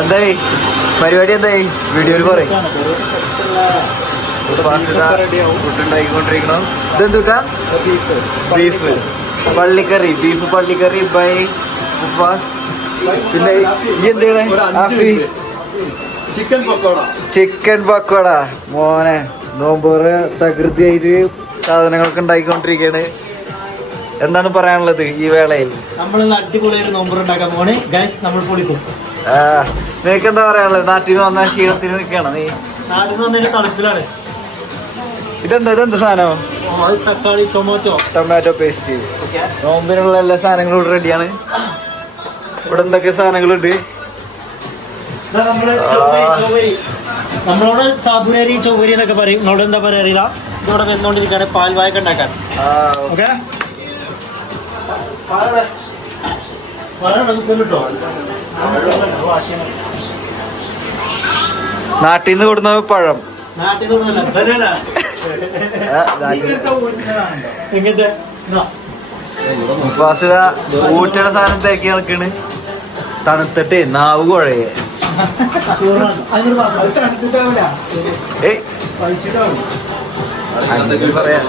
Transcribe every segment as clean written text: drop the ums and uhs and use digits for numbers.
എന്തായി പരിപാടി? എന്തായി വീഡിയോയിൽ പറയും. ഫുഡുണ്ടായിക്കൊണ്ടിരിക്കണം. ഇതെന്തുട്ടാ? ബീഫ് പള്ളിക്കറി. ബീഫ് പള്ളിക്കറി ബൈ ഉപ്പാസ്. പിന്നെ ഈ എന്താണ്? ചിക്കൻ പക്കോട. മോനെ നോമ്പോറ് തകൃതിയായിട്ട് സാധനങ്ങളൊക്കെ ഉണ്ടായിക്കൊണ്ടിരിക്കുകയാണ്. എന്താണ് പറയാനുള്ളത് ഈ വേളയിൽ? അടിപൊളിയായിട്ട് നോമ്പർ ഉണ്ടാക്കാൻ പോണേ ഗൈസ്. നമ്മൾ പൊളിക്കും. നിനക്ക് എന്താ പറയാനുള്ളത്? നാട്ടിൽ നിന്ന് വന്ന ക്ഷീണത്തിന് നിൽക്കുകയാണ് നീ? നാട്ടിൽ നിന്ന് വന്നതിന്റെ തണുപ്പിലാണ്. ഇതെന്താ സാധനം? തക്കാളി ടൊമാറ്റോ പേസ്റ്റ്. നോമ്പിനുള്ള എല്ലാ സാധനങ്ങളും ഇവിടെ റെഡിയാണ്. ഇവിടെ എന്തൊക്കെ സാധനങ്ങളുണ്ട്? നമ്മളോട് സാബുനരി ചൊവ്വരി എന്നൊക്കെ പറയും. നമ്മളോട് എന്താ പറയാ അറിയില്ല. ഇതോടെ വെന്നുകൊണ്ടിരിക്കുകയാണ് പാൽവായൊക്കെ ഉണ്ടാക്കാൻ. ഓക്കെ, നാട്ടിൽ നിന്ന് കൊടുക്കുന്ന പഴം. ഊറ്റണ സാധനം തേക്കി നടക്കണ്. തണുത്തിട്ട് നാവ് കുഴയെ. പറയാ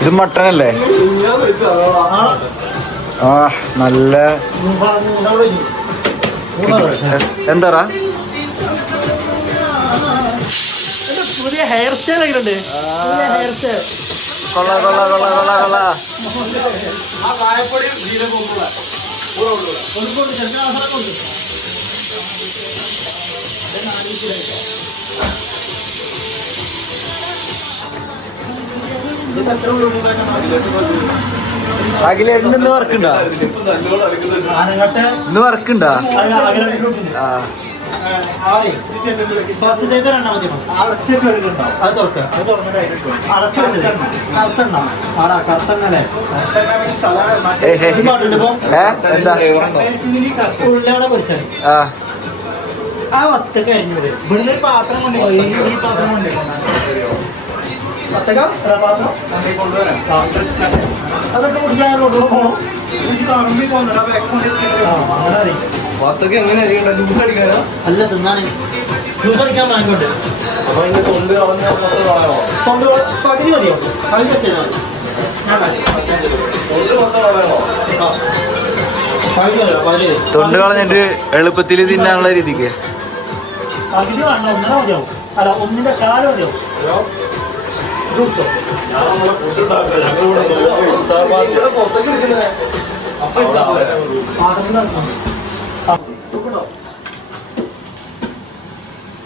ഇത് മട്ടനല്ലേ? ആ നല്ല എന്താ പുതിയ ഹെയർ സ്റ്റൈൽ ഒക്കെ ഉണ്ട്. കൊള്ള കൊള്ള കൊള്ള കൊള്ള കൊള്ള. അഖിലേട്ടൻ ഇന്ന് വർക്കുണ്ടോ? ഇന്ന് വർക്കുണ്ടോ? അല്ല തിന്നാണ്. ജ്യൂസ് അടിക്കാൻ വാങ്ങിക്കൊണ്ട് പകുതി മതിയോ? തൊണ്ട് കളഞ്ഞിട്ട് എളുപ്പത്തിൽ തിന്നാനുള്ള രീതിക്ക് പകുതി വേണ്ട, ഒന്നര മതിയാവും. അല്ല, ഒന്നിന്റെ കാലം മതിയാവും.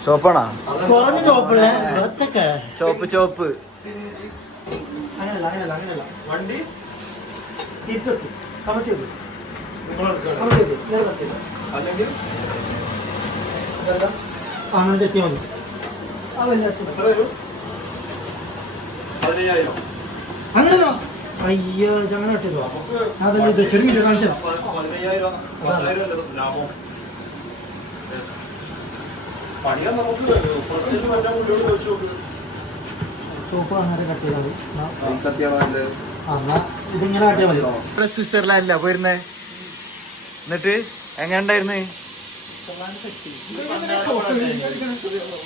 ചോപ്പാണോ? കുറഞ്ഞ ചോപ്പല്ലേ? ചോപ്പ് അങ്ങനല്ല അങ്ങനല്ല അങ്ങനല്ല. വണ്ടി തിരിച്ചെടുത്തു കമത്തി അങ്ങനെ തെറ്റിയാൽ മതി. അങ്ങനല്ല. അയ്യോ അങ്ങനെ ഇട്ടതോ? അതല്ല, ഇത് ചെറുമില്ല കാണിച്ചതാ. ചോപ്പ് അങ്ങനെ കട്ട് ചെയ്താൽ മതി. ഇതിങ്ങനെ കാട്ടിയാൽ മതി. സ്വിറ്റ്സർലാൻഡിലാ പോയിരുന്നേ. എന്നിട്ട് എങ്ങനെ ഉണ്ടായിരുന്നു?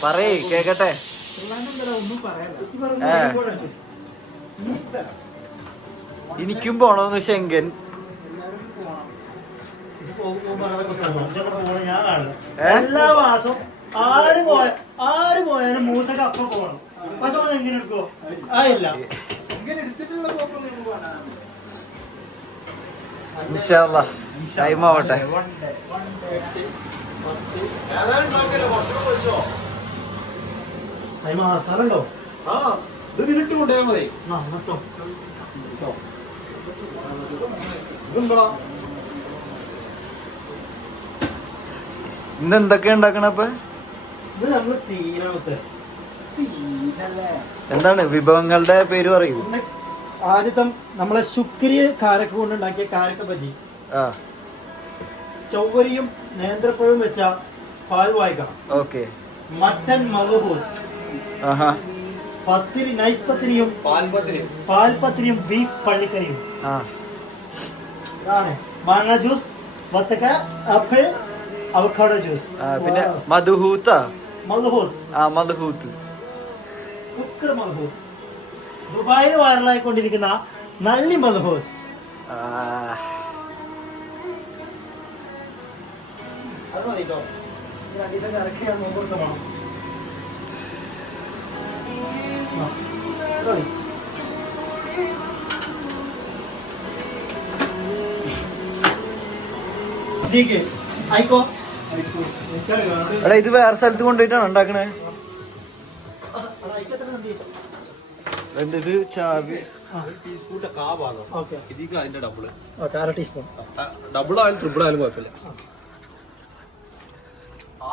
പറയേ കേക്കട്ടെ. എനിക്കും പോണോന്ന് ശങ്കൻ. എല്ലാ മാസവും ആര് പോയാലും മൂസക്ക് അപ്പം പോകണം. പക്ഷെ ഓൻ എങ്ങനെ എടുക്കോ? ആയില്ല. ടൈം ആവട്ടെ. സ്ഥലമുണ്ടോ? ഇതിലിട്ട് കൊണ്ടുപോയാൽ മതി. ഇന്ന് എന്തൊക്കെയാ ഉണ്ടാക്കണപ്പ? ഇത് നമ്മള് സീനാമത്തെ എന്താണ് വിഭവങ്ങളുടെ പേര് പറയൂ. ആദ്യത്തെ നമ്മളെ ശുക്രിയ കാരക്ക കൊണ്ടുണ്ടാക്കിയ കാരക്ക ബജി, ചൊവ്വരിയും നേന്ത്രപ്പഴവും വെച്ച പാൽ വായ്ക്ക, ഓക്കെ, മട്ടൻ മഹബൂസ്, പത്തിരി, നൈസ് പത്തിരിയും പാൽപത്തിരി. പാൽപത്തിരിയും ബീഫ് പള്ളിക്കറിയും. ആ ഇതാണ് മാങ്ങ ജ്യൂസ്, വത്തക്ക, ആപ്പിൾ, അവക്കാഡോ ജ്യൂസ്. പിന്നെ മധുഹൂത്താ. മൽഹൂത്ത്. മധുഹൂത്ത്. കുക്കർ മൽഹൂത്ത്. ദുബായിൽ വൈറലായിക്കൊണ്ടിരിക്കുന്ന നല്ലി മൽഹൂത്ത്. അത് മതി കേട്ടോ. രണ്ട് ദിവസം ഇറക്കി ഞാൻ നോക്കി കൊടുക്കണം. ആയിക്കോ. എടാ ഇത് വേറെ സ്ഥലത്ത് കൊണ്ടുപോയിട്ടാണ് ഉണ്ടാക്കണേ. ഇത് ചാവി ടീസ്പൂണിന്റെ കാ ഭാഗം. ഓക്കെ. ഇതിക്ക് അതിന്റെ ഡബിള്. അര ടീസ്പൂൺ. ഡബിൾ ആയാലും ട്രിപ്പിൾ ആയാലും കുഴപ്പമില്ല.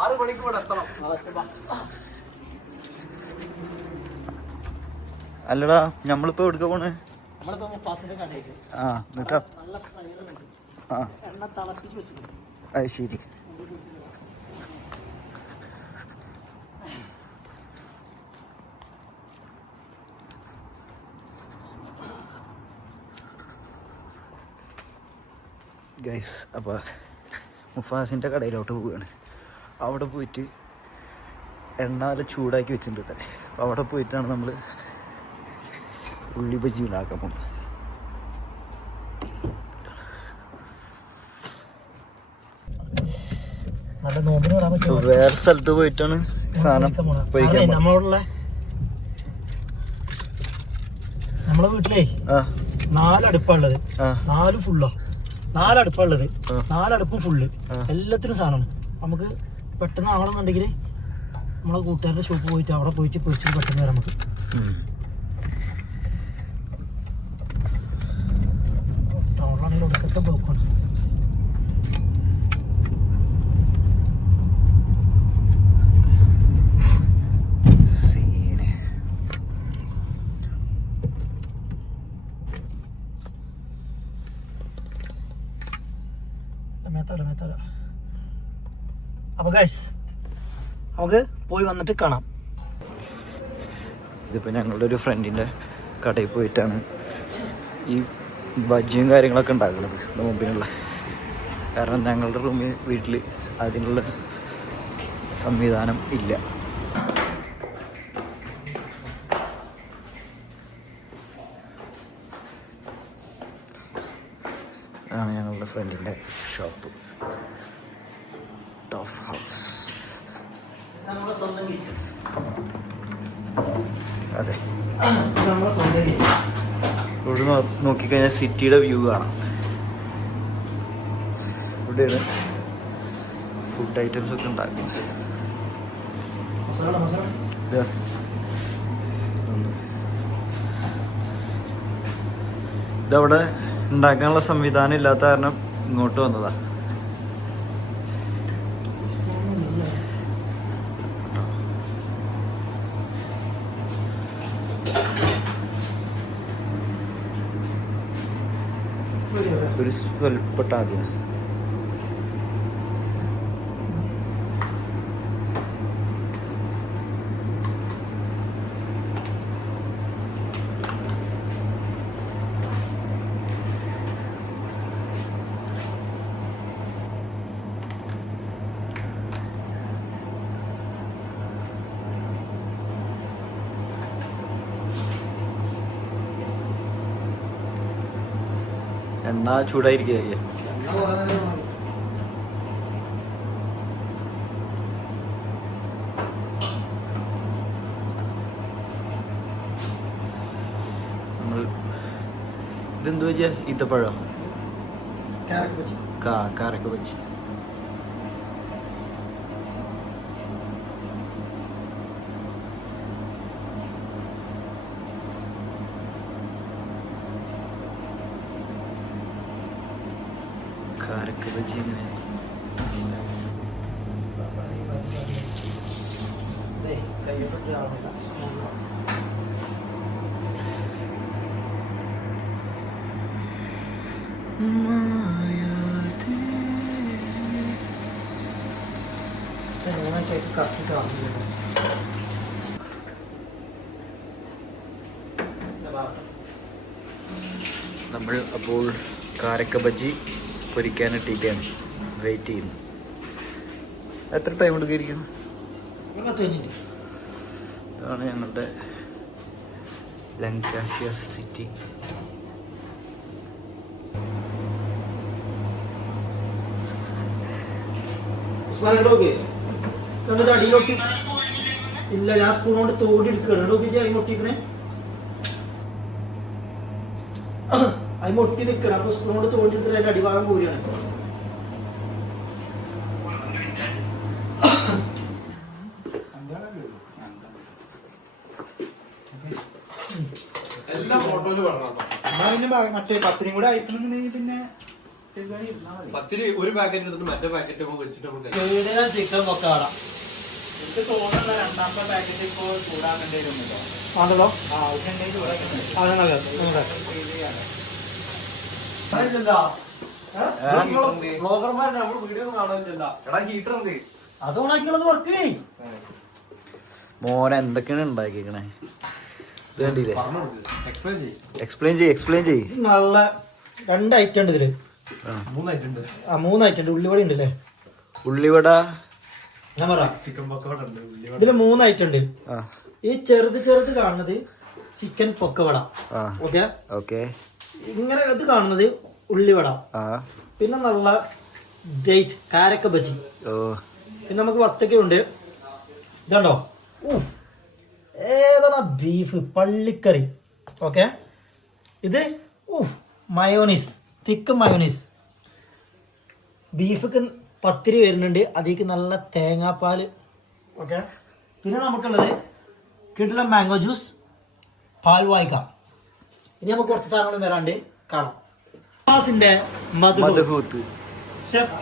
6 മണിക്ക് ഇവിടെ എത്തണം. അല്ലടാ നമ്മളിപ്പോ എവിടുക്ക പോണേ? നമ്മളിപ്പോ മുഫാസിന്റെ കടയിലേക്ക്. എന്നിട്ടാ നല്ല ഫ്രൈകളുണ്ട്. ആ എണ്ണ തിളപ്പിച്ച് വെച്ചിട്ടുണ്ട്. അത് ശരി. ഗൈസ് അപ്പോൾ മുഫാസിൻ്റെ കടയിലോട്ട് പോവുകയാണ്. അവിടെ പോയിട്ട് എണ്ണ ചൂടാക്കി വെച്ചിട്ടുണ്ട് തന്നെ. അപ്പോൾ അവിടെ പോയിട്ടാണ് നമ്മൾ ഉള്ളി ബജി ഉണ്ടാക്കാൻ പോകുന്നത്. വേറെ സ്ഥലത്ത് പോയിട്ടാണ് സാധനം പോയിക്കാൻ. നമ്മളെ വീട്ടിലേ 4 അടുപ്പാണുള്ളത്. 4 ഫുള്ളാ. 4 അടുപ്പാണുള്ളത്. 4 അടുപ്പും ഫുള്ള്. എല്ലാത്തിനും സാധനമാണ്. നമുക്ക് പെട്ടെന്ന് ആവണമെന്നുണ്ടെങ്കിൽ നമ്മളെ കൂട്ടുകാരുടെ ഷോപ്പ് പോയിട്ട് അവിടെ പോയിട്ട് പൊരിച്ചിട്ട് പെട്ടെന്ന് വരാം നമുക്ക്. ടൗണിലാണെങ്കിൽ ഒടുക്കത്തെ ബ്ലോക്കാണ്. അപ്പൊ ഗൈസ് നമുക്ക് പോയി വന്നിട്ട് കാണാം. ഇതിപ്പോൾ ഞങ്ങളുടെ ഒരു ഫ്രണ്ടിൻ്റെ കടയിൽ പോയിട്ടാണ് ഈ ബജ്ജിയും കാര്യങ്ങളൊക്കെ ഉണ്ടാക്കുന്നത് നോമ്പിനുള്ള. കാരണം ഞങ്ങളുടെ റൂമിൽ വീട്ടിൽ അതിനുള്ള സംവിധാനം ഇല്ല. അതാണ് ഞങ്ങളുടെ ഫ്രണ്ടിൻ്റെ ഷോപ്പ്, ടോഫ് ഹൗസ്. അതെ, ഇവിടെ നോക്കിക്കഴിഞ്ഞാൽ സിറ്റിയുടെ വ്യൂ കാണാം. ഇവിടെയാണ് ഫുഡ് ഐറ്റംസ് ഒക്കെ ഉണ്ടാക്കുന്നത്. ഇതവിടെ ഉണ്ടാക്കാനുള്ള സംവിധാനം ഇല്ലാത്ത കാരണം ഇങ്ങോട്ട് വന്നതാ. ഒരു സ്വൽപ്പട്ട ആദ്യം എണ്ണ ചൂടായിരിക്കുക. നമ്മൾ ഇതെന്തു വെച്ചാ ഈത്തപ്പഴം, കാരക്ക വെച്ച്. കാരക്ക ബജി എങ്ങനെ? നമ്മൾ അപ്പോൾ കാരക്ക ബജ്ജി പൊരിക്കാനിട്ടിരിക്കുകയാണ്, വെയിറ്റ് ചെയ്യുന്നു. എത്ര ടൈം എടുക്കായിരിക്കും? ഇതാണ് ഞങ്ങളുടെ ലങ്കാഷ്യ സിറ്റി. അടിയിലൊട്ടി ഇല്ല, ഞാൻ സ്പൂൺ കൊണ്ട് തോടി എടുക്കുകയാണ്. അരി മൊട്ടിക്കണേ, അത് മൊട്ടി നിൽക്കണം. അപ്പൊ സ്പൂൺ കൊണ്ട് തോണ്ടി എടുത്തിട്ട് അതിന്റെ അടിഭാഗം പോരുകയാണ്. എല്ലാ ഫോട്ടോയിലും പറഞ്ഞോ. മറ്റേ പത്തിനും കൂടെ അയക്കണമെന്നുണ്ടെങ്കിൽ പിന്നെ പത്തിരി ഒരു പാക്കറ്റ് എടുത്തിട്ട് മറ്റേ പാക്കറ്റ് വെച്ചിട്ട് നമുക്ക് ചിക്കൻ പൊക്കാട എനിക്ക് തോന്നുന്ന രണ്ടാമത്തെ പാക്കറ്റ് ഇപ്പോ ചൂടാക്കേണ്ടി വരുമല്ലോ. ആണല്ലോ. അത് ഓണാക്കിയുള്ളത് വർക്ക് ചെയ്യും. മോനെ എന്തൊക്കെയാണ് ഉണ്ടാക്കിയേക്കണേ? ഇത് കണ്ടില്ലേ? എക്സ്പ്ലെയിൻ ചെയ്യും. എക്സ്പ്ലെയിൻ ചെയ്യ്. നല്ല 2 ഐറ്റം ഉണ്ട് ഇതില്. 3 ഐറ്റം ഉണ്ട്. ഉള്ളിവട ഉണ്ട് അല്ലേ? ഉള്ളിവട, ഞാൻ പറ, ചിക്കൻ പക്കോട ഉണ്ട്. ഇതില് 3 ഐറ്റം ഉണ്ട്. ഈ ചെറുത് കാണുന്നത് ചിക്കൻ പൊക്കവട. Okay okay. ഇങ്ങനെ ഇത് കാണുന്നത് ഉള്ളിവട. പിന്നെ നല്ല ഡേറ്റ് കാരക്ക ബജി. പിന്നെ നമുക്ക് വത്തക്കയുണ്ട്. ഇതുണ്ടോ? ഏതാണ്? ബീഫ് പള്ളിക്കറി. ഓക്കെ. ഇത് മയോണീസ്, തിക്ക് മയോണീസ്. ബീഫൊക്കെ പത്തിരി വരുന്നുണ്ട്, അതിലേക്ക് നല്ല തേങ്ങാപ്പാൽ. ഓക്കെ. പിന്നെ നമുക്കുള്ളത് കിടിലൻ മാംഗോ ജ്യൂസ്, പാൽ വായ്ക്ക. ഇനി നമുക്ക് കുറച്ച് സാധനങ്ങൾ വരാണ്ട് കാണാം. മധുഹൂത്ത്, ഷെഫ്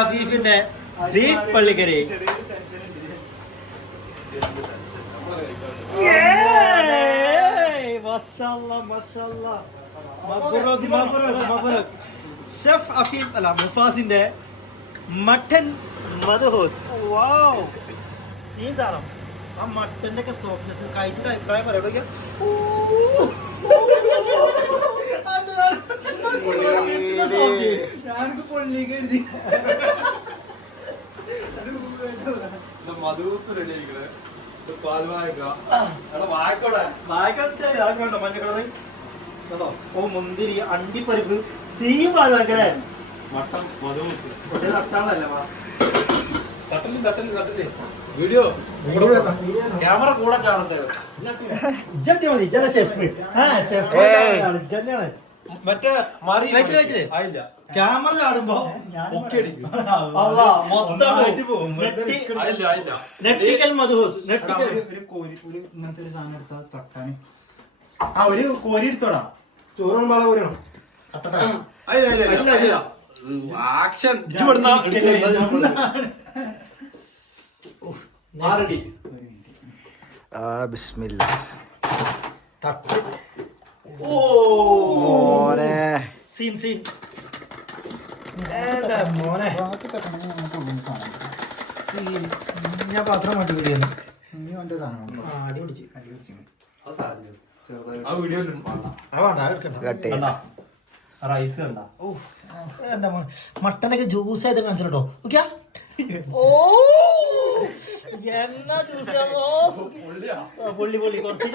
അഫീഫിന്റെ ബീഫ് പള്ളിക്കറി. ഷെഫ് അഫീഫ് അല്ല മുഫാസിന്റെ മട്ടൻ മധുഹൂത്ത്. വാവ്, സീസാണോ? ആ മട്ടന്റെ ഒക്കെ സോഫ്റ്റ്നെസ് കഴിച്ചിട്ട് അഭിപ്രായം പറയാം. മുന്തിരി, അണ്ടിപ്പരിപ്പ്, സീം പാൽവാക്കല്ലേ? വീഡിയോ ക്യാമറ കൂടെ കാണട്ടെ. മതി ഷെഫ്. മറ്റേ ആയില്ല, ക്യാമറ ചാടുമ്പോ നെട്ടിക്കൽ മധുഹൂത്ത്. ഇങ്ങനത്തെ ഒരു സാധനം എടുത്താൽ തട്ടാന് ഒരു കോരി എടുത്തോടാ. ചോറും പാള കോരണം. ആക്ഷൻ ബിസ്മില്ലാ. തട്ട്. മോനെ സീൻ മോനെ, ഞാൻ പാത്രം മാറ്റി പിടിക്കുന്നു. അടി പിടിച്ച് ആ വീഡിയോ കട്ട് റൈസ് കണ്ട. എന്റെ മോനെ, മട്ടനൊക്കെ ജ്യൂസ് ആയിട്ട് കാണിച്ചോ. ഓക്കെ. ഓ എന്നാ ജ്യൂസ്. പൊള്ളി കുറച്ച്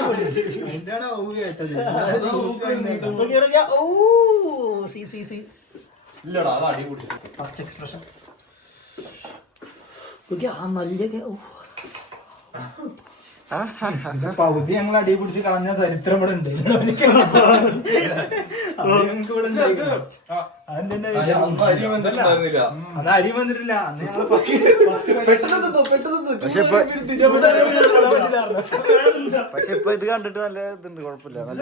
ഇല്ലടാ, അത് അടിപൊളി. First expression. ആ നല്ലൊക്കെ. പകുതി ഞങ്ങൾ അടി പിടിച്ച് കളഞ്ഞ ചരിത്രം ഇവിടെ ഉണ്ട്. അത് അരി വന്നിട്ടില്ല. പക്ഷെ ഇപ്പൊ ഇത് കണ്ടിട്ട് നല്ല ഇതുണ്ട്, കുഴപ്പമില്ല. നല്ല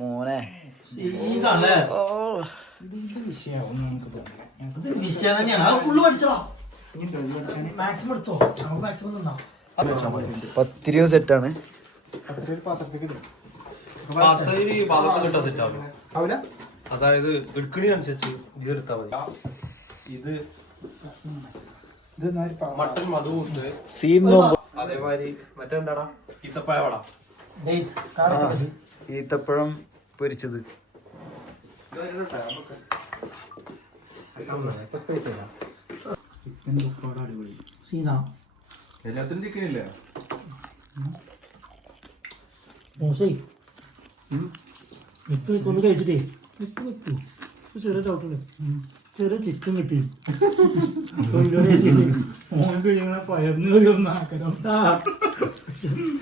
മോനെ വിഷയം തന്നെയാണ്. അത് ഫുള്ള് പഠിച്ചോ. മാക്സിമം എടുത്തോ. നമുക്ക് മാക്സിമം തിന്നാം. പത്തിരിയും സെറ്റാണ്. അതായത് എടുക്കണി അനുസരിച്ച് ഇത് എടുത്താൽ മതി. ഇത് മട്ടൻ മധുവുണ്ട്, അതേമാതിരി മറ്റെന്താടാ ഈത്തപ്പഴവട, ഈത്തപ്പഴം പൊരിച്ചത്. എല്ലാത്തിനും ചിക്കൻ ഇല്ല. ഒന്ന് കഴിച്ചിട്ടേ ചെറിയ ഡൗട്ടുണ്ട്. ചെറിയ ചിക്കൻ കിട്ടി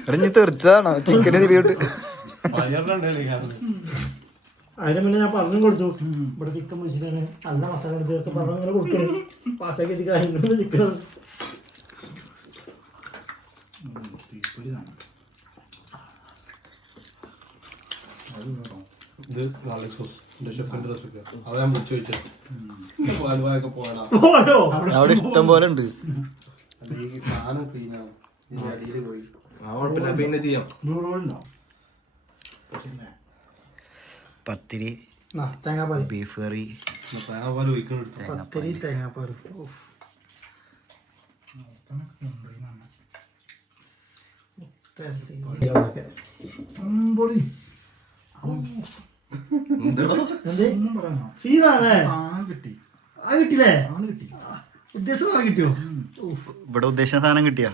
ഇറങ്ങി തെറിച്ചതാണോ ചിക്കന് തിരിയോട്ട്? അതിന് മുന്നേ ഞാൻ പറഞ്ഞു കൊടുത്തു ഇവിടെ ചിക്കൻ പൊരിച്ചിട്ടാണ് നല്ല മസാല എടുത്ത് പറഞ്ഞു ഇങ്ങനെ കൊടുക്കണേ. പാസ്സാക്കി എത്തിക്കാൻ ചിക്കൻ ഇത് ഗാർലിക് സോസ് എന്റെ ഷെഫിന്റെ റെസിപ്പിയാണ്. അത് ഞാൻ മുറിച്ച് വെച്ചത് പാലുവായൊക്കെ പോയടാ. അവിടെ ഇഷ്ടം പോലെ ഉണ്ട്. ഈ സാധനം ക്ലീനാണ്. ഇതിന്റെ അടിയിൽ പോയി കുഴപ്പമില്ല, പിന്നെ ചെയ്യാം. പത്തിരി, തേങ്ങാപ്പാൽ, ബീഫ് കറി, തേങ്ങാപ്പാൽ ഒഴിക്കണം. പത്തിരി തേങ്ങാപ്പാൽ. കിട്ടില്ലേ? ഉദ്ദേശം കിട്ടിയോ? ഇവിടെ ഉദ്ദേശിച്ച സാധനം കിട്ടിയ.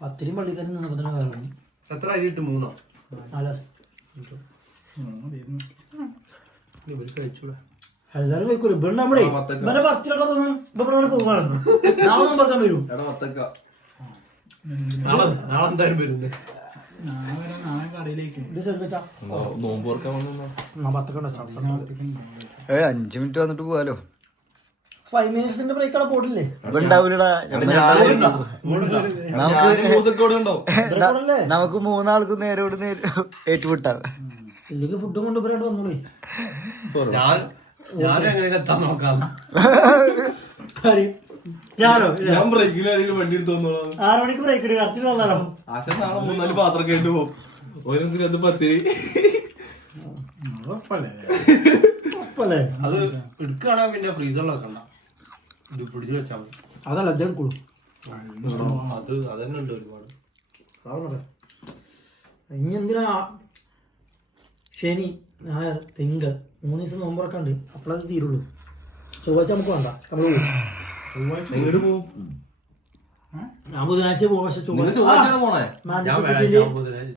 പത്തിരിയും പള്ളിക്കാരും നിന്നപ്പോ തന്നെ വേറെ എത്ര അരി ഇട്ട്? 3 കഴിച്ചൂടെ? എല്ലാരും കഴിക്കൂല. ഇവിടെ നമ്മളെ ഇവരെ പത്തിരൊക്കെ തോന്നും ഇവിടെ പോകാണ്. നാളെ പറയാൻ വരും. നാളെ എന്തായാലും വരുന്നത്. ഇത് ശ്രമിച്ചാ നോമ്പ് ഓർക്കാൻ വന്നോ? 5 മിനിറ്റ് വന്നിട്ട് പോവാലോ. 5 മിനിറ്റ്സിന്റെ ബ്രേക്ക് അവിടെ പോട്ടില്ലേ? നമുക്ക് 3 ആൾക്കും നേരോട് ഏറ്റുവിട്ടാ. ഇല്ലെങ്കിൽ ഫുഡും കൊണ്ട് പോരാണ്ട് വന്നോളൂ. ഞാനും എങ്ങനെ എത്താൻ നോക്കാം. ഞാനോ ഞാൻ ബ്രേക്കിലാണെങ്കിൽ വണ്ടി എടുത്ത് വന്നോളാം. 6 മണിക്ക് ബ്രേക്ക് ഇടുക. കറക്റ്റ് വന്നാലോ? ആശ നാളെ 3-4 പാത്രം കേട്ട് പോകും. ഓരോന്നിനകത്ത് പത്തിരി. അത് എടുക്കുകയാണെങ്കിൽ പിന്നെ ഫ്രീസറിൽ വെക്കണ്ട, ഇത് പിടിച്ച് വെച്ചാൽ മതി. അതല്ല അത് എടുക്കുള്ളൂ. അത് അതന്നെ ഉണ്ട് ഒരുപാട്. ഇനി എന്തിനാ ശനി ഞായർ തിങ്കൾ 3 ദിവസം നോമ്പറൊക്കെ ഉണ്ട്. അപ്പോഴത് തീരുള്ളൂ. ചൊവ്വാഴ്ച നമുക്ക് വേണ്ട. എങ്ങോട്ട് പോകും? ഞാൻ ബുധനാഴ്ച പോകും. പക്ഷെ ചൊവ്വാഴ്ച പോണേ. മാഞ്ചസ്റ്റർ സിറ്റിയില്